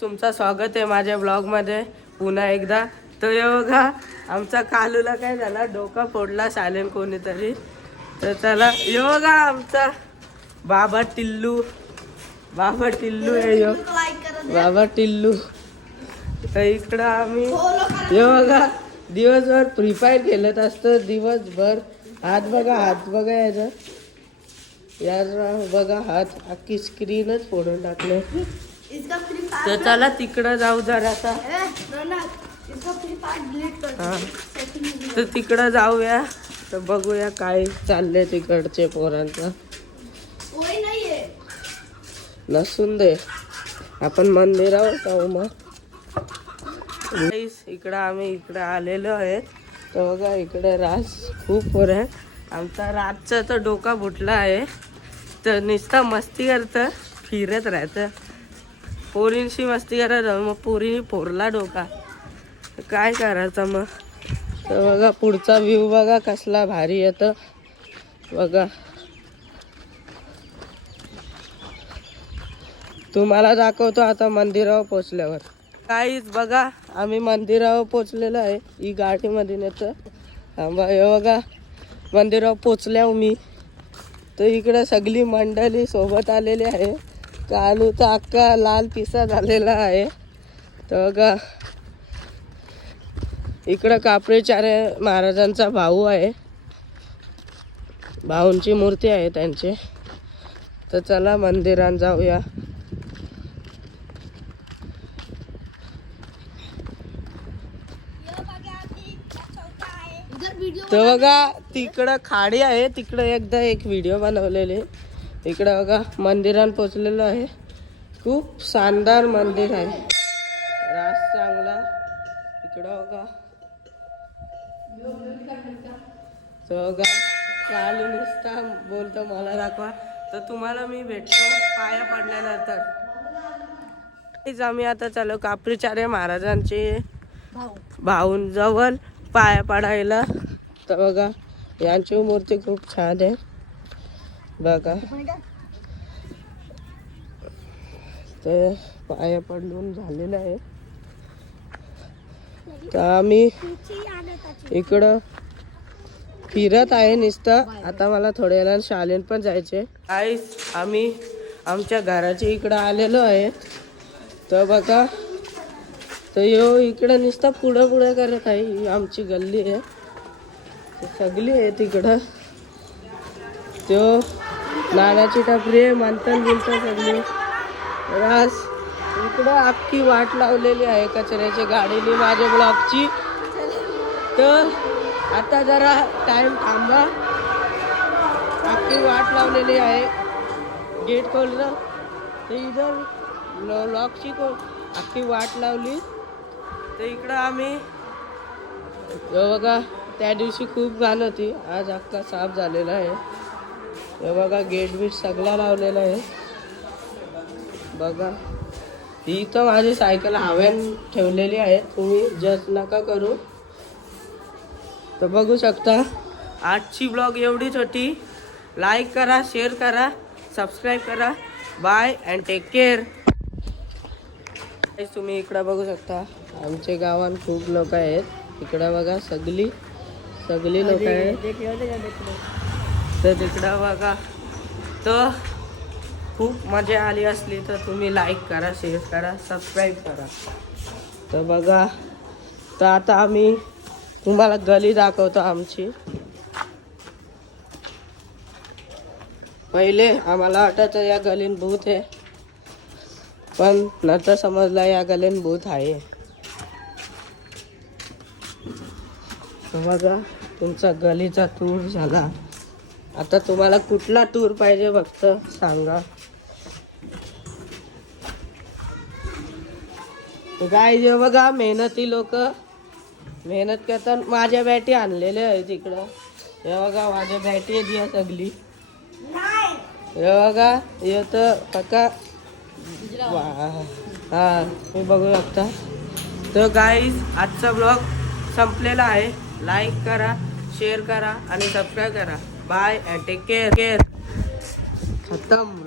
तुमचं स्वागत आहे माझ्या ब्लॉग मध्ये पुन्हा एकदा. तर हे बघा आमचा कालूला काय झाला, डोका फोडला शालेन कोणीतरी. तर चला हे बघा आमचा बाबा टिल्लू आहे ह्यो. बाबा टिल्लू. तर इकडं आम्ही हे बघा दिवसभर फ्री फायर खेळत असतो दिवसभर. हात बघा याचा बघा हात अख्खी स्क्रीनच फोडून टाकले. तर चला तिकडं जाऊ जरासा. हा तर तिकडं जाऊया, तर बघूया काय चाललंय तिकडचे पोरांचं. नसून दे आपण मंदिरावर जाऊ मग. इकडं आम्ही इकडं आलेलो आहे. तर बघा इकडे रास खूप पोर आहे. आमचा रातचा तर डोका फुटला आहे. तर नुसता मस्ती करतं, फिरत राहतं, पोरींशी मस्ती करत. मग पोरीने फोरला डोका, काय करायचं मग. तर बघा पुढचा व्ह्यू बघा कसला भारी येतं बघा. तुम्हाला दाखवतो आता मंदिरावर पोचल्यावर. काहीच बघा आम्ही मंदिरावर पोचलेलो आहे. ही गाडीमध्ये नेतं. हे बघा मंदिरावर पोचल्यावर मी. तर इकडं सगळी मंडळी सोबत आलेली आहे. कालूचा अक्का लाल पिसा झालेला आहे. तर बघा इकडं कापरेचार्य महाराजांचा भाऊ आहे, भाऊंची मूर्ती आहे त्यांची. तर चला मंदिरात जाऊया. तर बघा तिकडं खाडी आहे, तिकडं एकदा एक व्हिडिओ बनवलेली. इकडं बघा मंदिरात पोचलेलं आहे. खूप शानदार मंदिर आहे, रास चांगला. इकडं बघा तर बघा चालू नुसता बोलतो मला दाखवा. तर तुम्हाला मी भेटतो पाया पडल्यानंतर. आम्ही आता चालू कापरेचार्य महाराजांचे भाऊंजवळ पाया पडायला. तर बघा यांची मूर्ती खूप छान आहे बघा. तर पाया पडून झालेलं आहे. तर आम्ही इकडं फिरत आहे नुसतं. आता मला थोड्या वेळानं शाळेत पण जायचे. आम्ही आमच्या घराच्या इकडं आलेलो आहे. तर बघा तर यो इकडं नुसतं पुढं करत आहे. ही आमची गल्ली आहे, सगळी आहे तिकडं. तो नाण्याची टपरी आहे, मंथन सगळी रास. इकडं अख्खी वाट लावलेली आहे कचऱ्याच्या गाडीने माझ्या ब्लॉकची. तर आता जरा टाइम थांबा. अख्खी वाट लावलेली आहे, गेट खोललं. तर इधर लॉकची अख्खी वाट लावली. तर इकडं आम्ही बघा त्या दिवशी खूप घाण होती, आज अख्खा साफ झालेला आहे. हे बघा गेट बीट सगळा लावलेला आहे बघा. ही तर माझी सायकल हव्यान ठेवलेली आहे, तुम्ही जस्ट नका करू. तर बघू शकता आजची ब्लॉग एवढीच होती. लाईक करा, शेअर करा, सबस्क्राईब करा. Bye and take care. तुम्ही इकडं बघू शकता आमच्या गावात खूप लोक आहेत. इकडं बघा सगळी लोक आहेत. तर तिकडं बघा. तर खूप मजा आली असली तर तुम्ही लाईक करा, शेअर करा, सबस्क्राईब करा. तर बघा तर आता आम्ही तुम्हाला गली दाखवतो आमची. पहिले आम्हाला वाटायचं या गलीन भूत आहे, पण नंतर समजला या गलीन भूत आहे. तर बघा तुमचा गलीचा टूर झाला. आता तुम्हाला कुठला टूर पाहिजे फक्त सांगा. काय जे बघा मेहनती लोक मेहनत करतात. माझ्या बॅटी आणलेले आहे तिकडं. हे बघा माझ्या बॅटी आहे या सगळी. हे बघा येत पक्का. हा मी बघू शकता. तर गाईज आजचा ब्लॉग संपलेला आहे. लाईक करा, शेअर करा आणि सबस्क्राईब करा. Bye and take care. खतम.